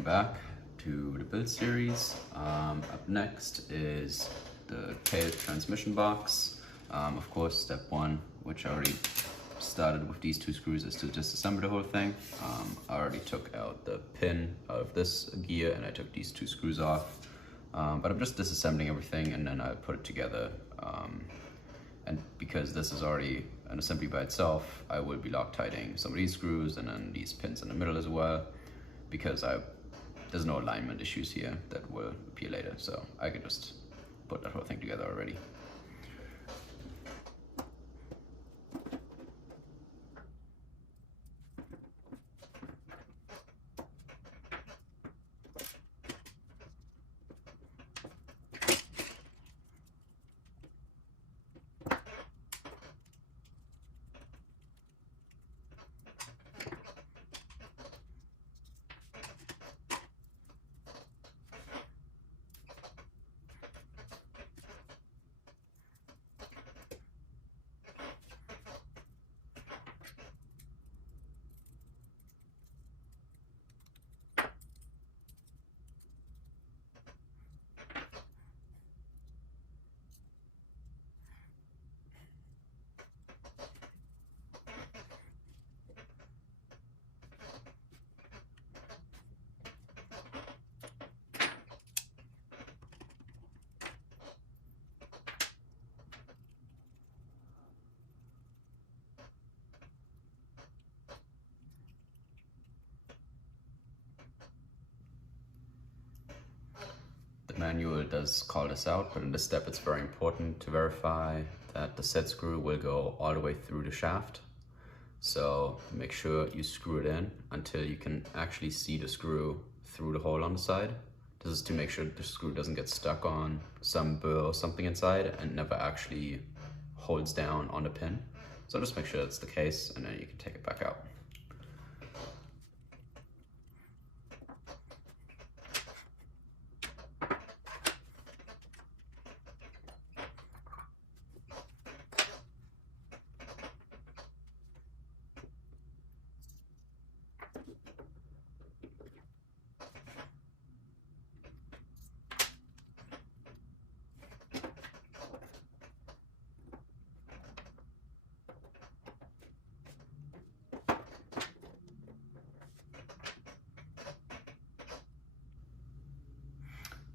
welcome back to the build series. Up next is the tail transmission box. Of course, step one, which I already started with these two screws, is to disassemble the whole thing. I already took out the pin out of this gear and I took these two screws off. But I'm just disassembling everything and then I'll put it together. And because this is already an assembly by itself, I will be Loctiting some of these screws and then these pins in the middle as well, because there's no alignment issues here that will appear later, so I could just put that whole thing together already. The manual does call this out, but in this step it's very important to verify that the set screw will go all the way through the shaft. So make sure you screw it in until you can actually see the screw through the hole on the side. This is to make sure the screw doesn't get stuck on some burr or something inside and never actually holds down on the pin. So just make sure that's the case and then you can take it back out.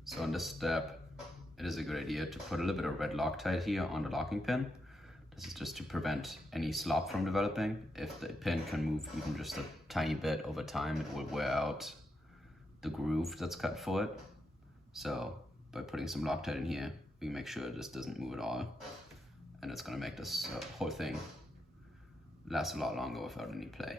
So in this step, it is a good idea to put a little bit of red Loctite here on the locking pin. This is just to prevent any slop from developing. If the pin can move even just a tiny bit over time, it will wear out the groove that's cut for it. So by putting some Loctite in here, we make sure this doesn't move at all. And it's gonna make this whole thing last a lot longer without any play.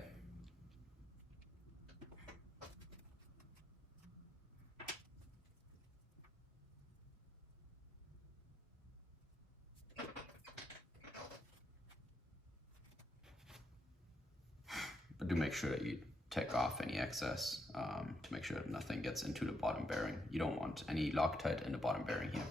But do make sure that you take off any excess to make sure that nothing gets into the bottom bearing. You don't want any Loctite in the bottom bearing here.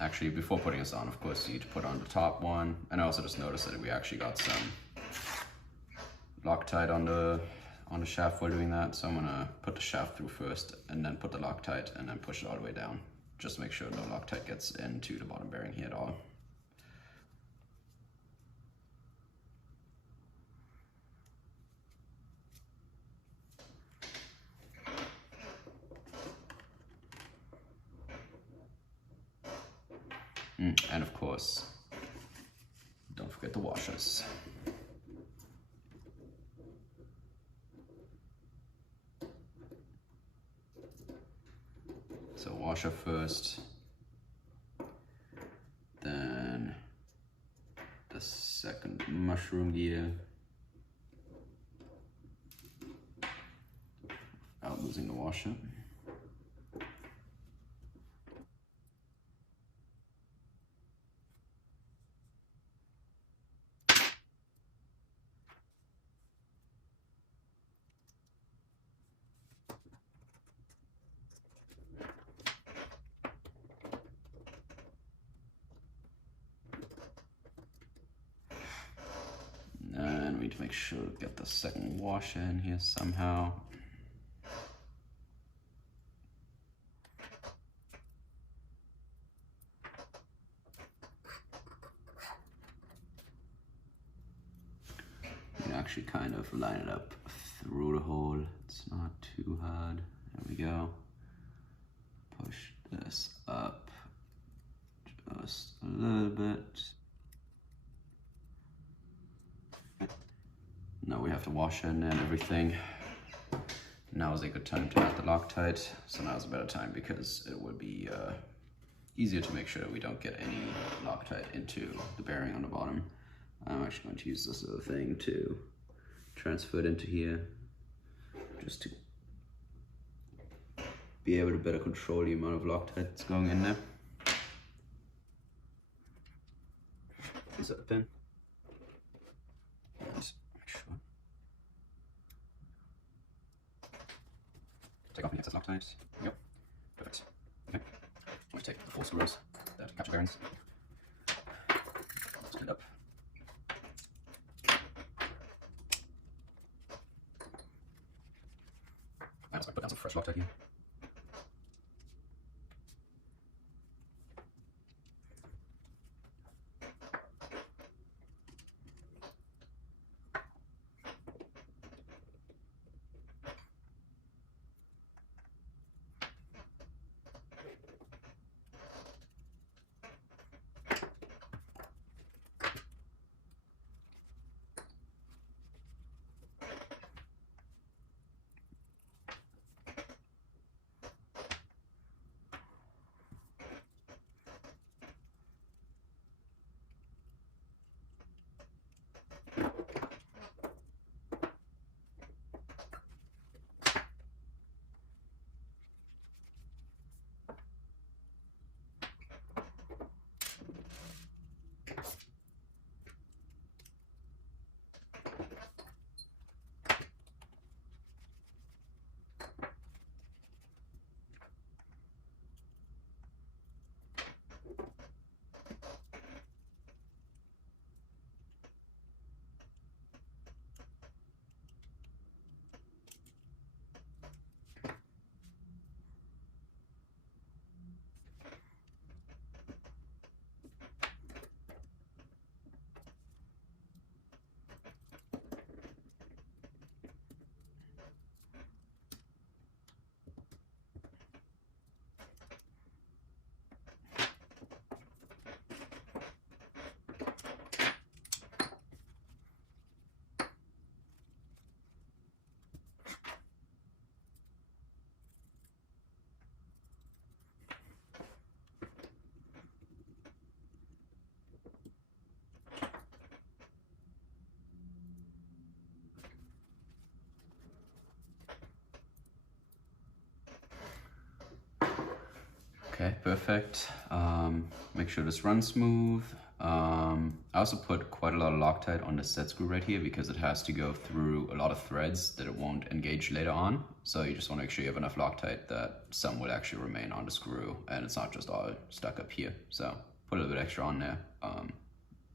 Actually, before putting this on, of course, you need to put on the top one. And I also just noticed that we actually got some Loctite on the shaft while doing that. So I'm gonna put the shaft through first and then put the Loctite and then push it all the way down. Just to make sure no Loctite gets into the bottom bearing here at all. And of course, don't forget the washers. So washer first, then the second mushroom gear, without losing the washer. just make sure to get the second washer in here somehow. You can actually kind of line it up through the hole. It's not too hard. There we go. Push this up just a little bit. Now we have to wash in and everything. Now is a good time to add the Loctite. So now is a better time because it would be easier to make sure that we don't get any Loctite into the bearing on the bottom. I'm actually going to use this little thing to transfer it into here, just to be able to better control the amount of Loctite that's going in there. Is that the pin? Yes, make sure. Take off any excess Loctite. Yep, perfect. Okay, I'm going to take the 4 screws that capture bearings. Spin it up. I also put down some fresh Loctite here. Okay, perfect. Make sure this runs smooth. I also put quite a lot of Loctite on the set screw right here because it has to go through a lot of threads that it won't engage later on. So you just want to make sure you have enough Loctite that some will actually remain on the screw and it's not just all stuck up here. So put a little bit extra on there.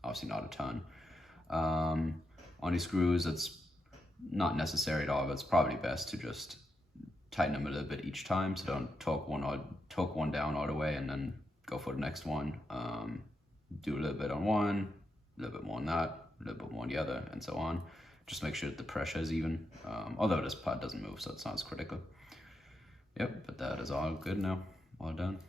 Obviously not a ton. On these screws, it's not necessary at all, but it's probably best to just tighten them a little bit each time, so don't torque one down all the way and then go for the next one. Do a little bit on one, a little bit more on that, a little bit more on the other, and so on. Just make sure that the pressure is even, although this part doesn't move, so it's not as critical. Yep, but that is all good now, all done.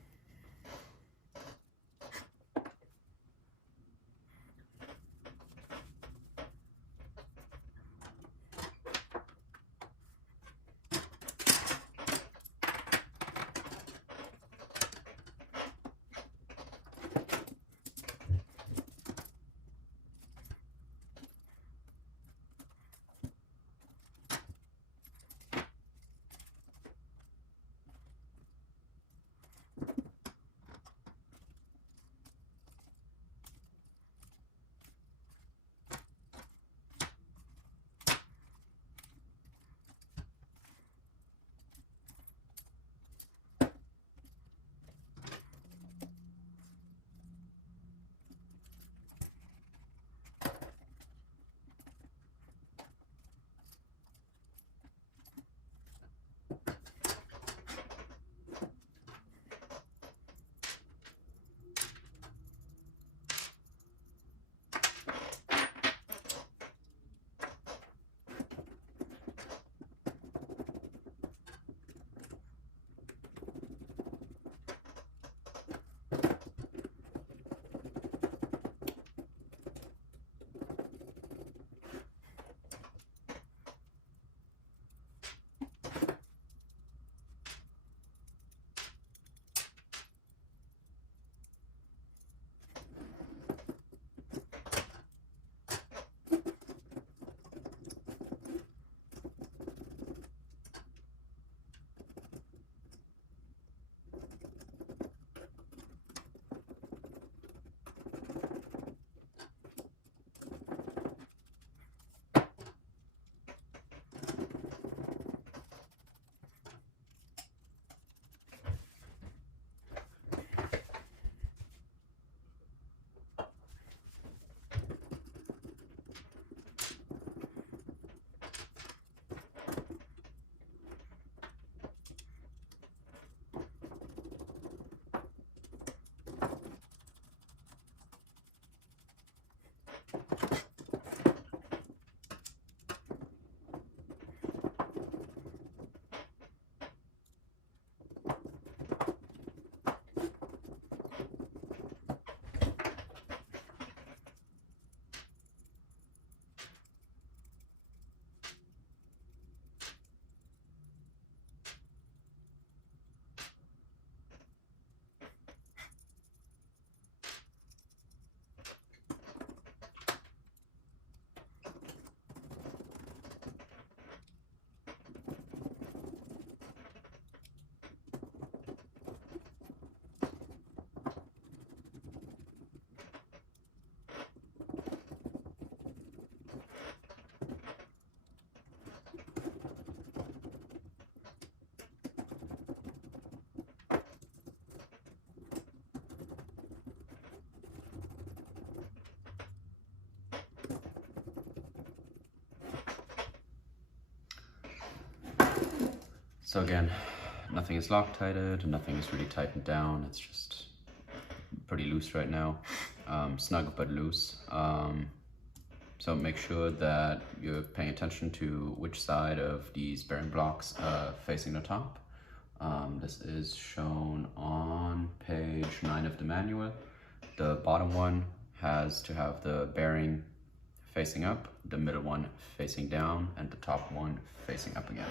So again, nothing is Loctited, nothing is really tightened down. It's just pretty loose right now, snug but loose. So make sure that you're paying attention to which side of these bearing blocks facing the top. This is shown on page 9 of the manual. The bottom one has to have the bearing facing up, the middle one facing down, and the top one facing up again.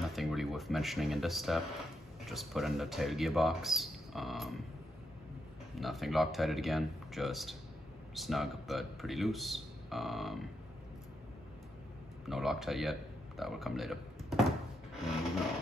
Nothing really worth mentioning in this step. Just put in the tail gearbox. Nothing Loctited again, just snug but pretty loose. No Loctite yet, that will come later. Moving on.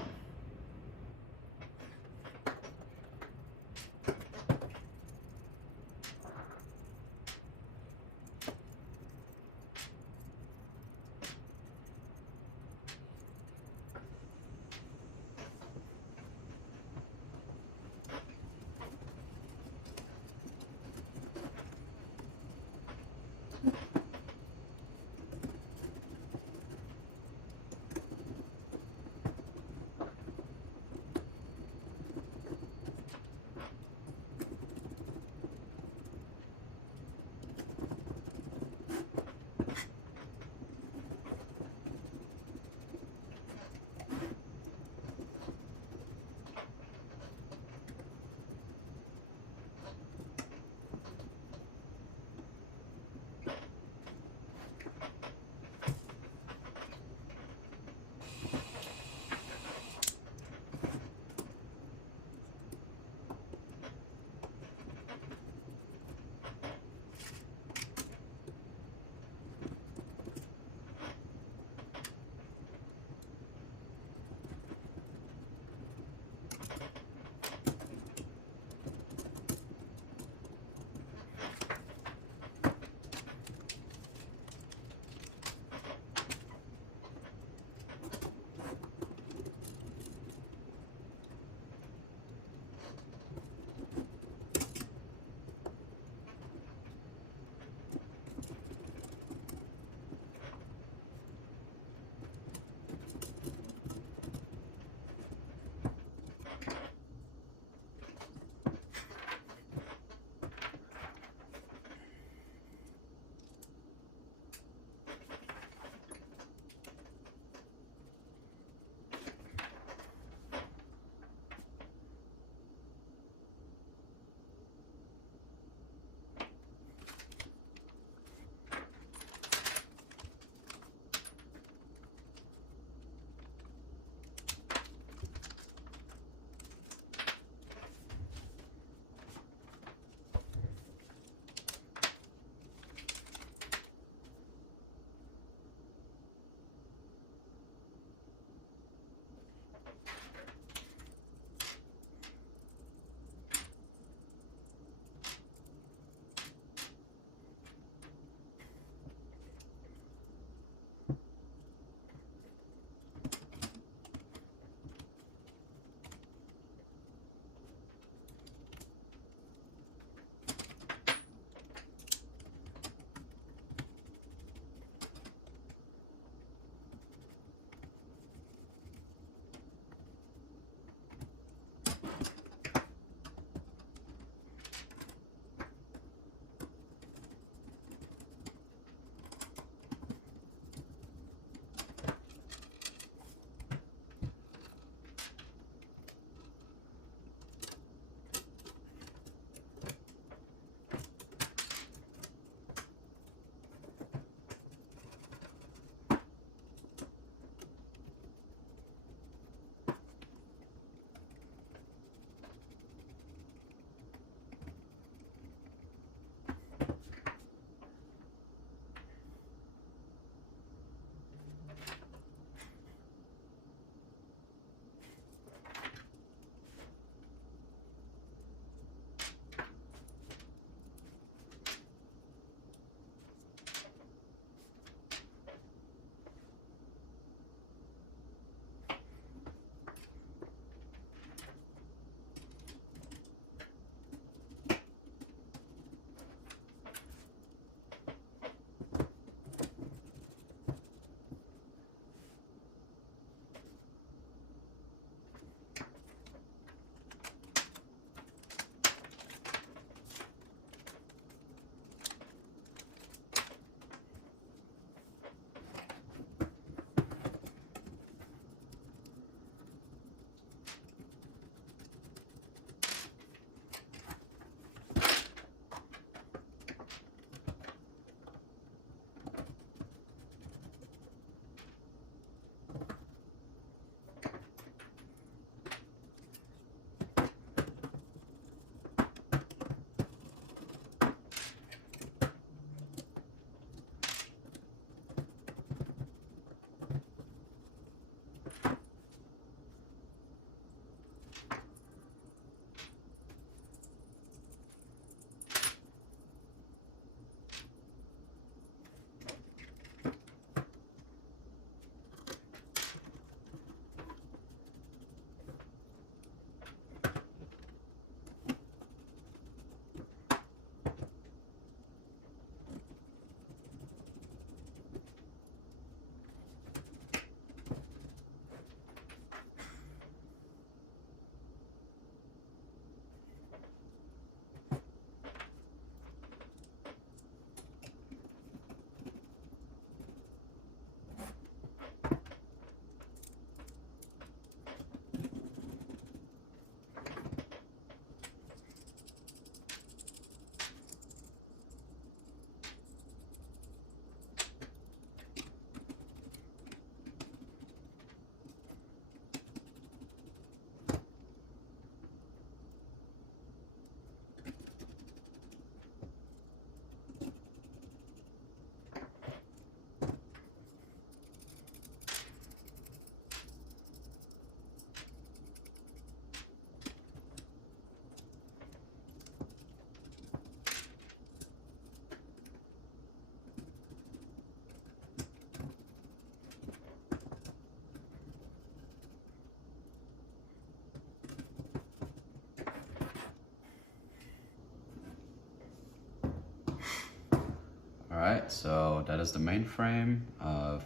Alright, so that is the main frame,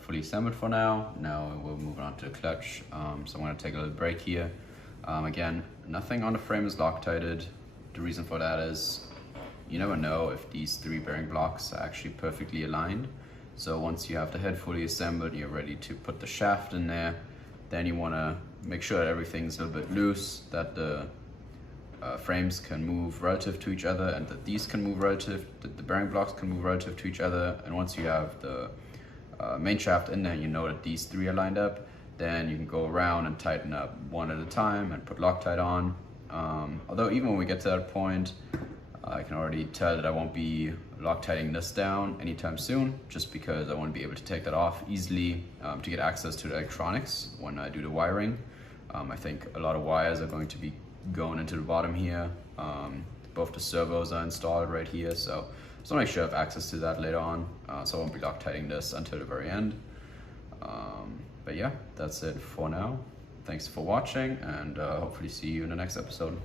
fully assembled for now. Now we'll move on to the clutch. So I'm going to take a little break here. Again, nothing on the frame is Loctited. The reason for that is you never know if these 3 bearing blocks are actually perfectly aligned. So once you have the head fully assembled, you're ready to put the shaft in there. Then you want to make sure that everything's a little bit loose, that the frames can move relative to each other, and that these can move relative, that the bearing blocks can move relative to each other. And once you have the main shaft in there, you know that these 3 are lined up, then you can go around and tighten up one at a time and put Loctite on. Although even when we get to that point, I can already tell that I won't be Loctiting this down anytime soon, just because I want to be able to take that off easily to get access to the electronics when I do the wiring. I think a lot of wires are going to be going into the bottom here. Both the servos are installed right here, so just want to make sure I have access to that later on, so I won't be Loctiting this until the very end. But yeah, that's it for now. Thanks for watching, and hopefully see you in the next episode.